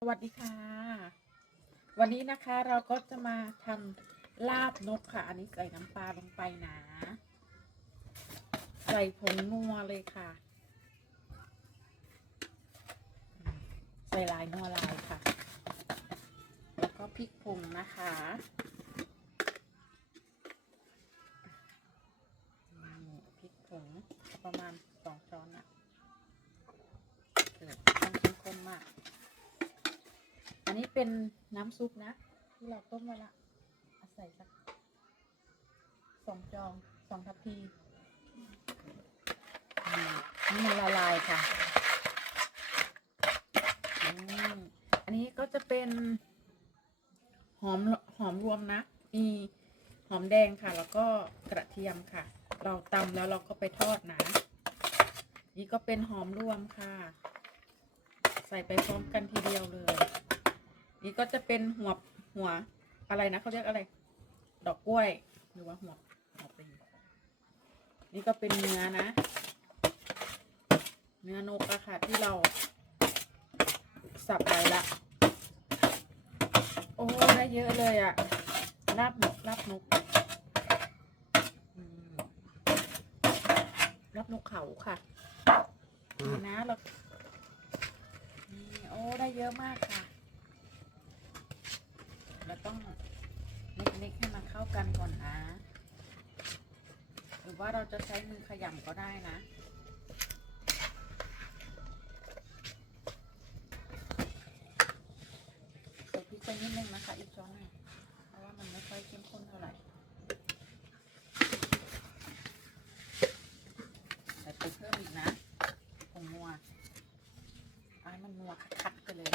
สวัสดีค่ะ วันนี้นะคะเราก็จะมาทำลาบนกค่ะ อันนี้ใส่น้ำปลาลงไปนะ ใส่ผงนัวเลยค่ะ ใส่ลายนัวลายค่ะ แล้วก็พริกผงนะคะ พริกผงประมาณสองช้อนอะเออต้องเข้มข้นมาก นี้เป็นน้ำซุปนะ ที่เราต้มไว้ละอาใส่สักสองจองสองทัพพีนี่นี่มันละลายค่ะ อันนี้ก็จะเป็น หอมหอมรวมนะ มีหอมแดงค่ะ แล้วก็กระเทียมค่ะ เราตำแล้วเราก็ไปทอดนะ นี่ก็เป็นหอมรวมค่ะ ใส่ไปพร้อมกันทีเดียวเลย นี่ก็จะเป็นหัวหัวอะไรนะเขาเรียกอะไร ดอกกล้วยหรือว่าหัวหัวปลีนี่ก็เป็นเนื้อนะ เนื้อนกอะค่ะที่เรา สับไปละ โอ้ได้เยอะเลยอะลาบนกลาบนกอืมลาบนกเขาค่ะนี่นะเรานี่โอ้ได้เยอะมากค่ะ เราต้องเล็กๆให้มันเข้ากันก่อนนะ หรือว่าเราจะใช้มือขยำก็ได้นะใส่พริกไปนิดนึงนะคะอีกช้อนหนึงเพราะว่ามันไม่ค่อยเข้มข้นเท่าไหร่ ใส่ไปเพิ่มอีกนะผงนัวเอาให้มันนัวคักๆไปเลย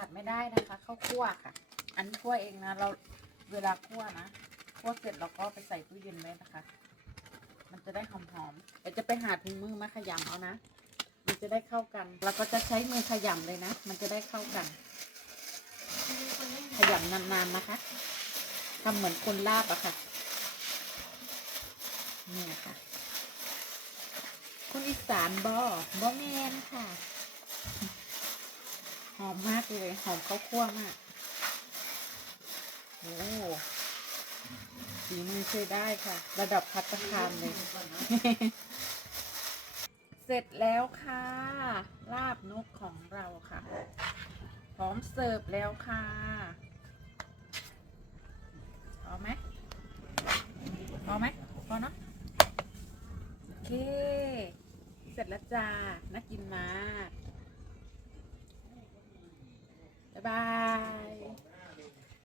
ขาด ได้นะคะข้าวคั่วค่ะ อันคั่วเองนะ เราเวลาคั่วนะคั่วเสร็จเราก็ไปใส่ตู้เย็นไว้นะคะ มันจะได้หอมๆเดี๋ยวจะไปหาถุงมือมาขยำเอานะ มันจะได้เข้ากันเราก็จะใช้มือขยำเลยนะ มันจะได้เข้ากัน ขยำนานๆนะคะทำเหมือนคนลาบอะค่ะเนี่ยค่ะคนอีสานบอบอแมนค่ะ อมมากเลย หอมข้าวคั่วมาก โอ้ฝีมือใช้ได้ค่ะ ระดับพัตตาคารเลย เสร็จแล้วค่ะ ลาบนกของเราค่ะ พร้อมเสิร์ฟแล้วค่ะพอไหมพอไหมพอเนาะโอเค เสร็จแล้วจ้าน่ากินมาก